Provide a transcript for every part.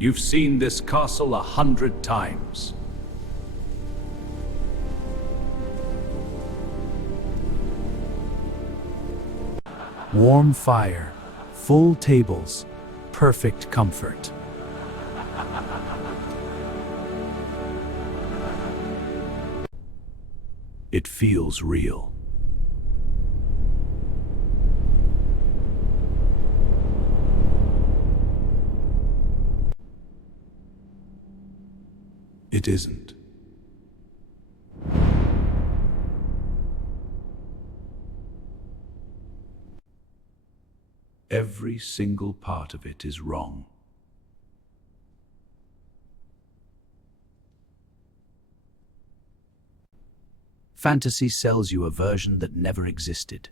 You've seen this castle 100 times. Warm fire, full tables, perfect comfort. It feels real. It isn't. Every single part of it is wrong. Fantasy sells you a version that never existed.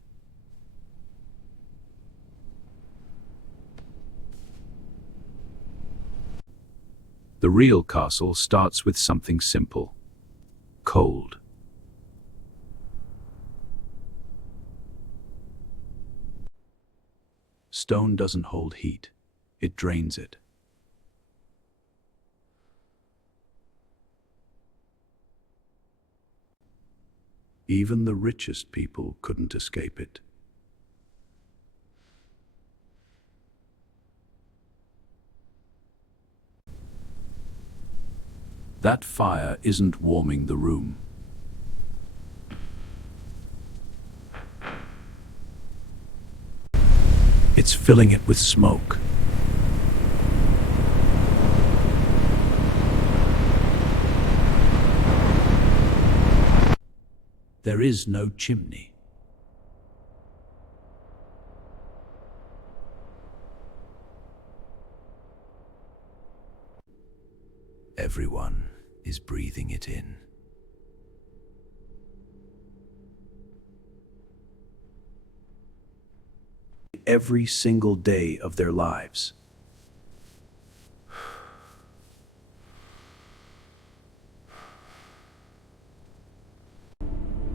The real castle starts with something simple: cold. Stone doesn't hold heat, it drains it. Even the richest people couldn't escape it. That fire isn't warming the room. It's filling it with smoke. There is no chimney. Everyone is breathing it in. Every single day of their lives.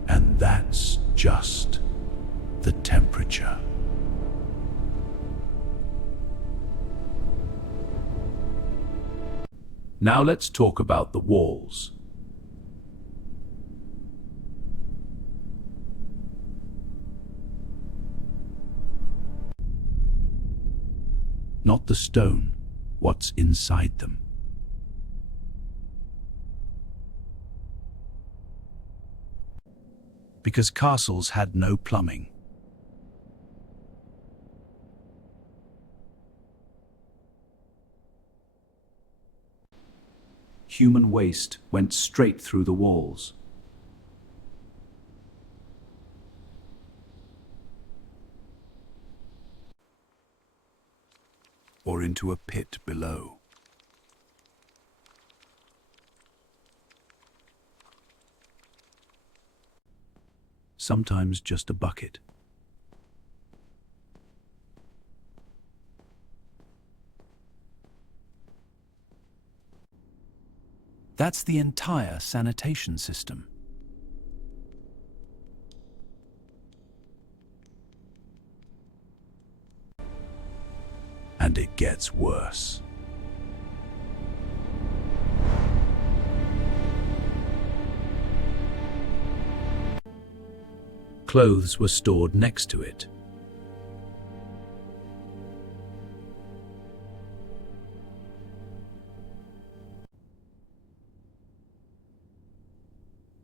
And that's just the temperature. Now let's talk about the walls. Not the stone, what's inside them. Because castles had no plumbing. Human waste went straight through the walls. Or into a pit below. Sometimes just a bucket. That's the entire sanitation system. And it gets worse. Clothes were stored next to it.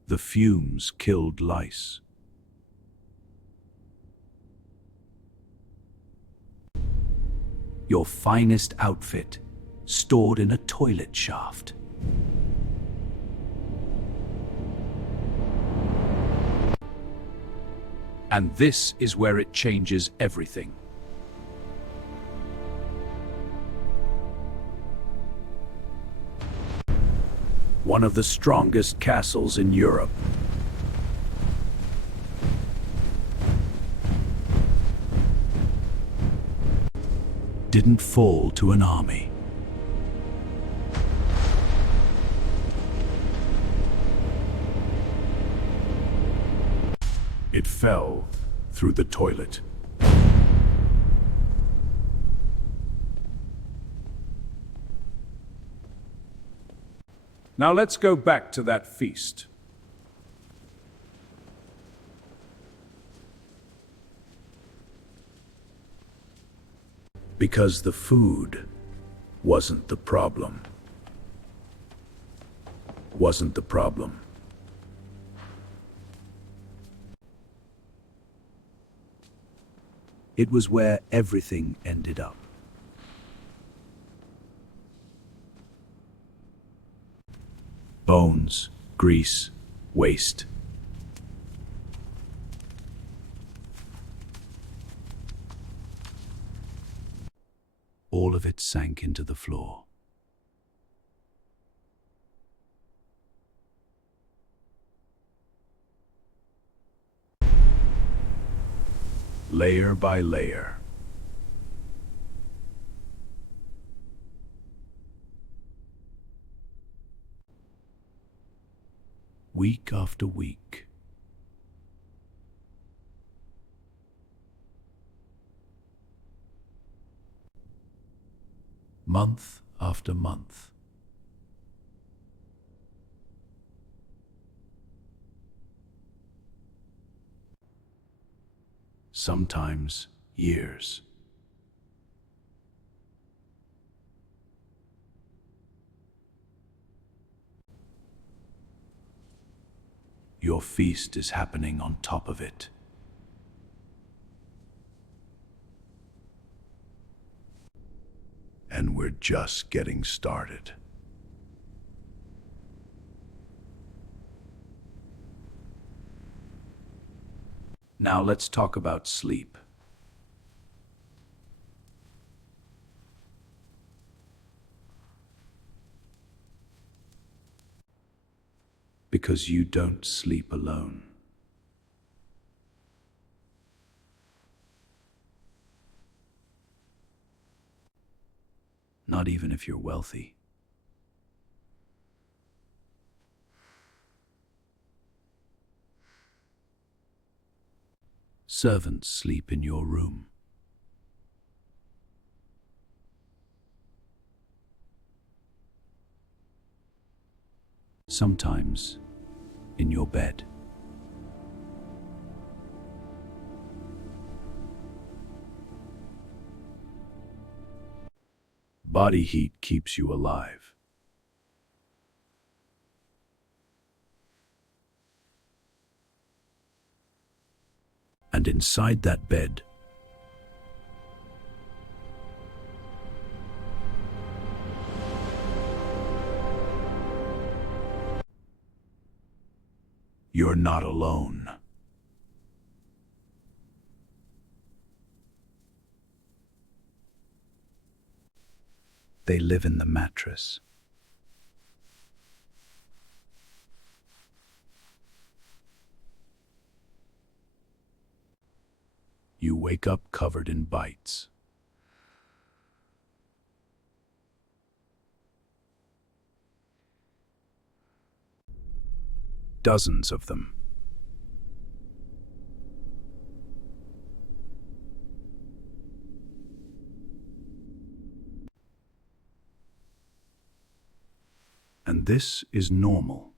The fumes killed lice. Your finest outfit stored in a toilet shaft. And this is where it changes everything. One of the strongest castles in Europe. Didn't fall to an army. It fell through the toilet. Now let's go back to that feast. Because the food wasn't the problem. Wasn't the problem. It was where everything ended up. Bones, grease, waste. All of it sank into the floor. Layer by layer. Week after week. Month after month. Sometimes years. Your feast is happening on top of it. And we're just getting started. Now let's talk about sleep. Because you don't sleep alone. Not even if you're wealthy. Servants sleep in your room. Sometimes in your bed. Body heat keeps you alive. And inside that bed, you're not alone. They live in the mattress. You wake up covered in bites. Dozens of them. And this is normal.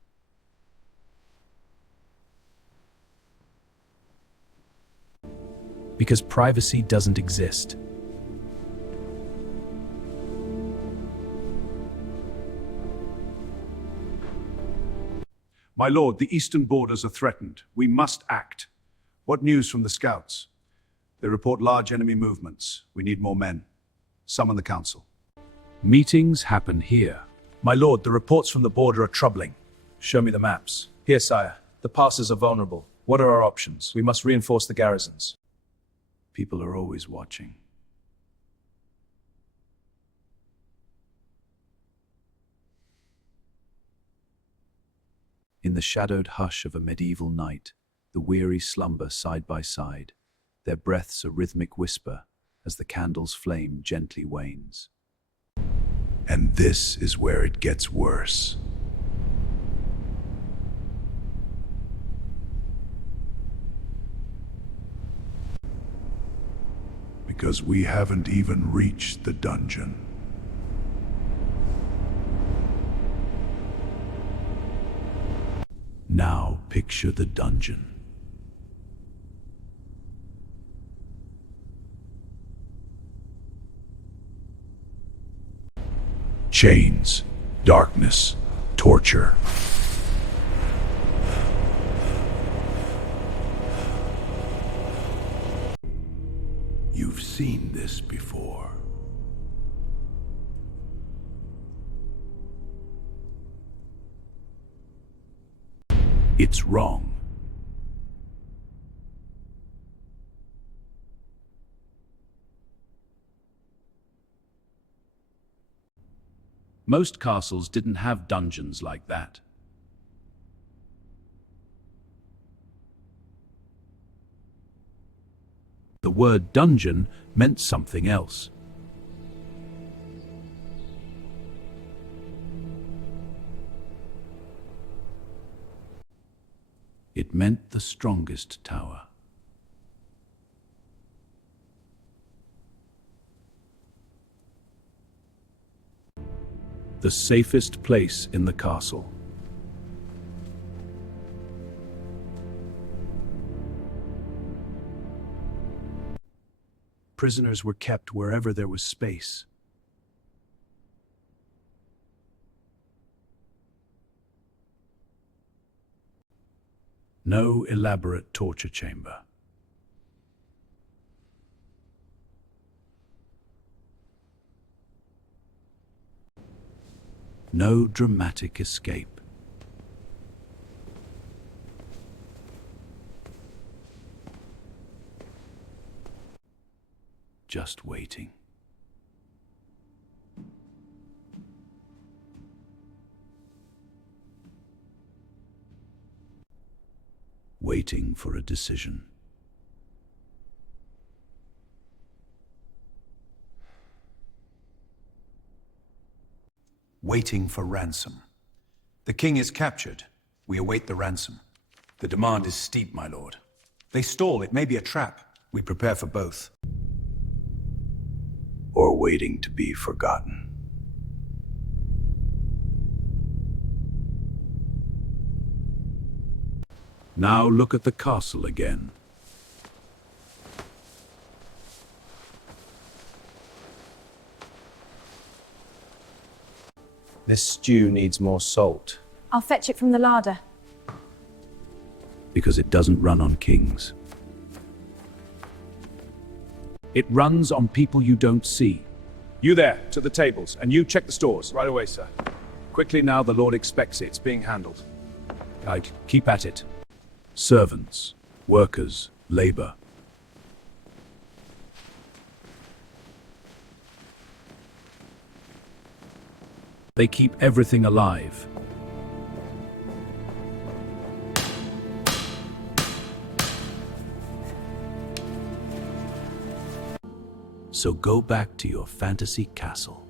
Because privacy doesn't exist. My lord, the eastern borders are threatened. We must act. What news from the scouts? They report large enemy movements. We need more men. Summon the council. Meetings happen here. My lord, the reports from the border are troubling. Show me the maps. Here, sire. The passes are vulnerable. What are our options? We must reinforce the garrisons. People are always watching. In the shadowed hush of a medieval night, the weary slumber side by side, their breaths a rhythmic whisper as the candle's flame gently wanes. And this is where it gets worse. Because we haven't even reached the dungeon. Now picture the dungeon. Chains, darkness, torture. You've seen this before. It's wrong. Most castles didn't have dungeons like that. The word dungeon meant something else. It meant the strongest tower. The safest place in the castle. Prisoners were kept wherever there was space. No elaborate torture chamber. No dramatic escape. Just waiting. Waiting for a decision. Waiting for ransom. The king is captured. We await the ransom. The demand is steep, my lord. They stall. It may be a trap. We prepare for both. Or waiting to be forgotten. Now look at the castle again. This stew needs more salt. I'll fetch it from the larder. Because it doesn't run on kings. It runs on people you don't see. You there, to the tables, and you check the stores. Right away, sir. Quickly now, the Lord expects it. It's being handled. Right, keep at it. Servants, workers, labor. They keep everything alive. So go back to your fantasy castle.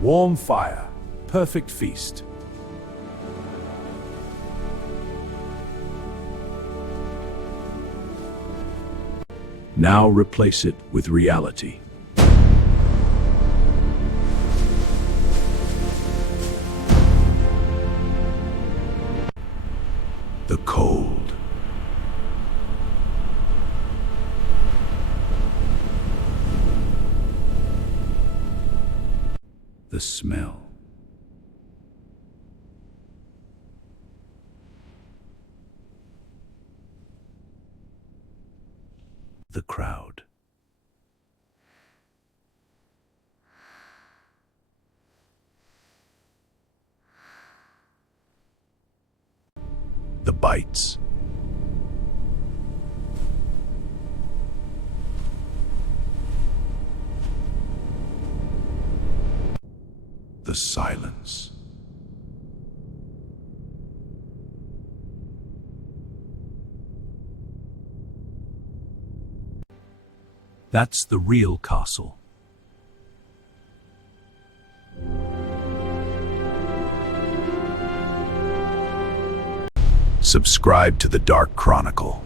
Warm fire, perfect feast. Now replace it with reality. The cold. The smell. The crowd. The bites. The silence. That's the real castle. Subscribe to the Dark Chronicle.